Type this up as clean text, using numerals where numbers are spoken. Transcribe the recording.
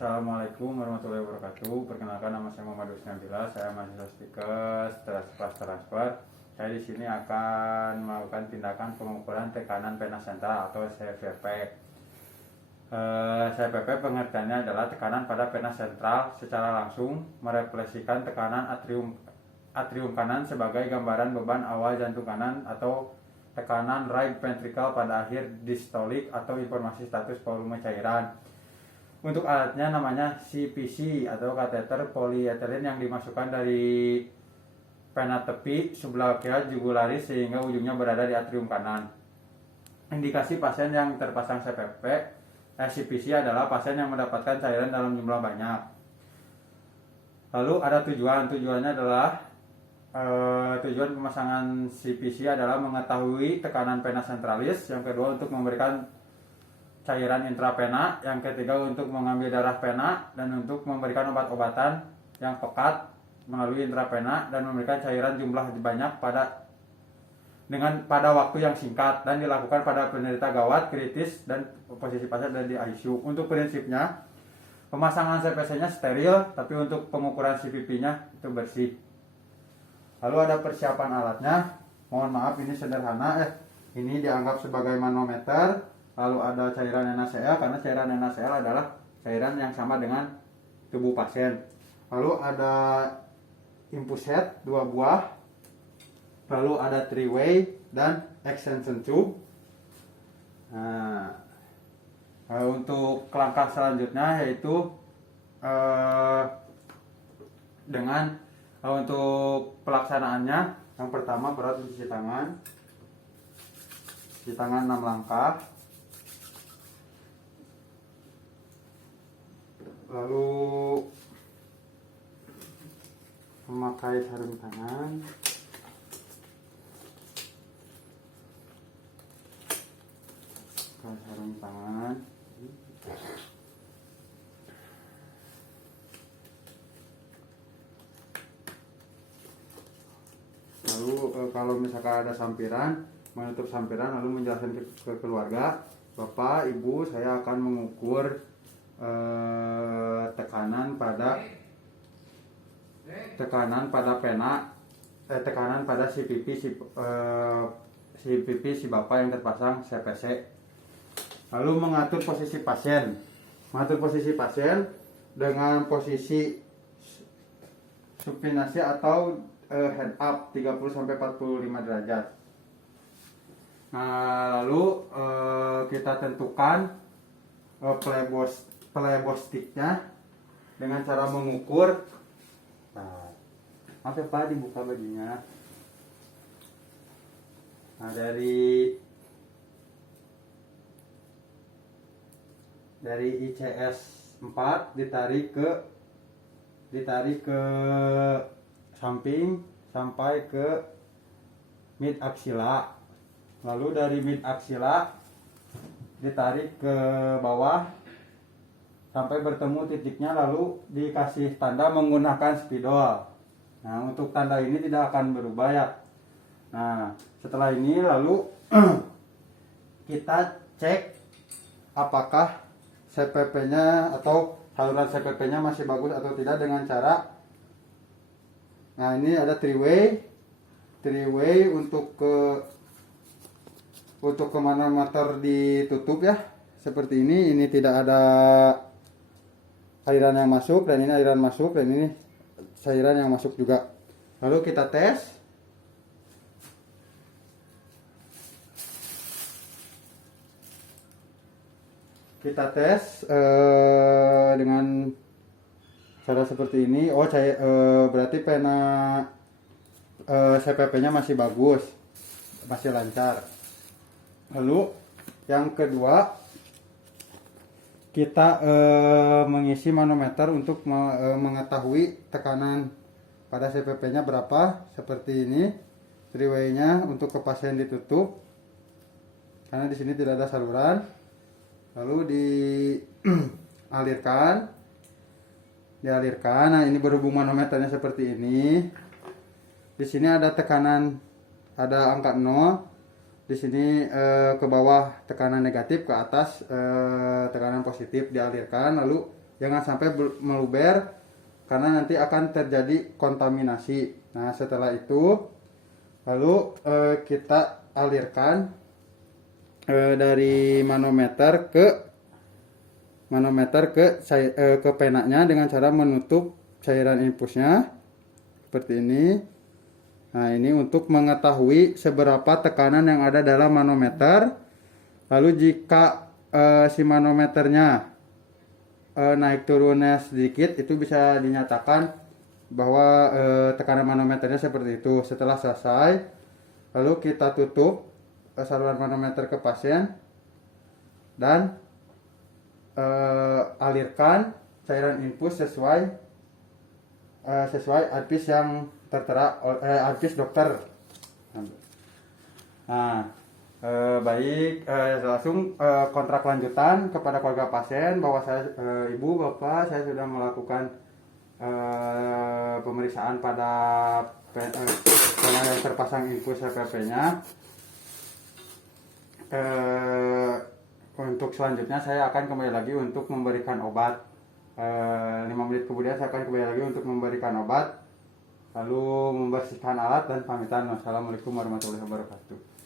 Assalamualaikum warahmatullahi wabarakatuh. Perkenalkan, nama saya Muhammad Nabila. Saya mahasiswa Stikes kelas transfer. Saya di sini akan melakukan tindakan pengukuran tekanan pena sentral atau CPP. CPP pengertiannya adalah tekanan pada pena sentral secara langsung merefleksikan tekanan atrium kanan sebagai gambaran beban awal jantung kanan atau tekanan right ventricle pada akhir distolik atau informasi status volume cairan. Untuk alatnya namanya CPC atau kateter polietilen yang dimasukkan dari pena tepi sublakeal jugularis sehingga ujungnya berada di atrium kanan. Indikasi pasien yang terpasang CPC adalah pasien yang mendapatkan cairan dalam jumlah banyak. Lalu ada tujuannya adalah tujuan pemasangan CPC adalah mengetahui tekanan pena sentralis, yang kedua untuk memberikan cairan intrapena, yang ketiga untuk mengambil darah pena, dan untuk memberikan obat-obatan yang pekat melalui intrapena dan memberikan cairan jumlah banyak pada waktu yang singkat dan dilakukan pada penderita gawat kritis dan posisi pasien dan di ICU. Untuk prinsipnya pemasangan CPC-nya steril, tapi untuk pengukuran CPP-nya itu bersih. Lalu ada persiapan alatnya. Mohon maaf ini sederhana Ini dianggap sebagai manometer. Lalu ada cairan NaCl, karena cairan NaCl adalah cairan yang sama dengan tubuh pasien. Lalu ada infus head 2 buah. Lalu ada 3-way dan extension tube. Nah, untuk langkah selanjutnya yaitu untuk pelaksanaannya, yang pertama berat cuci tangan. Cuci tangan 6 langkah. Lalu memakai sarung tangan. Sarung tangan. Lalu kalau misalkan ada sampiran, menutup sampiran lalu menjelaskan ke keluarga, Bapak, Ibu, saya akan mengukur tekanan pada CPP si Bapak yang terpasang CPC. Lalu mengatur posisi pasien. Dengan posisi supinasi atau head up 30-45 derajat. Nah, lalu kita tentukan plebo sticknya dengan cara mengukur. Nah, Pak dibuka bajunya. Nah, dari ICS 4 ditarik ke samping sampai ke mid aksila. Lalu dari mid aksila ditarik ke bawah sampai bertemu titiknya, lalu dikasih tanda menggunakan spidol. Nah, untuk tanda ini tidak akan berubah ya. Nah, setelah ini lalu kita cek apakah CPP-nya atau saluran CPP-nya masih bagus atau tidak dengan cara, nah ini ada 3-way untuk ke manometer ditutup ya, seperti ini tidak ada aliran yang masuk, dan ini aliran masuk, dan ini cairan yang masuk juga. Lalu kita tes. Dengan cara seperti ini. Berarti pena CPP-nya masih bagus, masih lancar. Lalu yang kedua, kita mengisi manometer untuk mengetahui tekanan pada CPP-nya berapa, seperti ini. 3-way-nya untuk ke pasien ditutup karena di sini tidak ada saluran. Lalu dialirkan. Nah, ini berhubung manometernya seperti ini. Di sini ada tekanan, ada angka 0. Di sini ke bawah tekanan negatif, ke atas tekanan positif, dialirkan. Lalu jangan sampai meluber karena nanti akan terjadi kontaminasi. Nah setelah itu lalu kita alirkan dari manometer ke penanya dengan cara menutup cairan infusnya seperti ini. Nah ini untuk mengetahui seberapa tekanan yang ada dalam manometer. Lalu jika si manometernya naik turunnya sedikit, itu bisa dinyatakan bahwa tekanan manometernya seperti itu. Setelah selesai, lalu kita tutup saluran manometer ke pasien dan alirkan cairan infus sesuai advis yang tertera advis dokter. Nah, baik, langsung kontrak lanjutan kepada keluarga pasien bahwa saya, ibu, bapak, saya sudah melakukan pemeriksaan pada yang terpasang infus CPP-nya. Untuk selanjutnya saya akan kembali lagi untuk memberikan obat. 5 menit kemudian saya akan kembali lagi untuk memberikan obat, lalu membersihkan alat dan pamitan. Wassalamualaikum warahmatullahi wabarakatuh.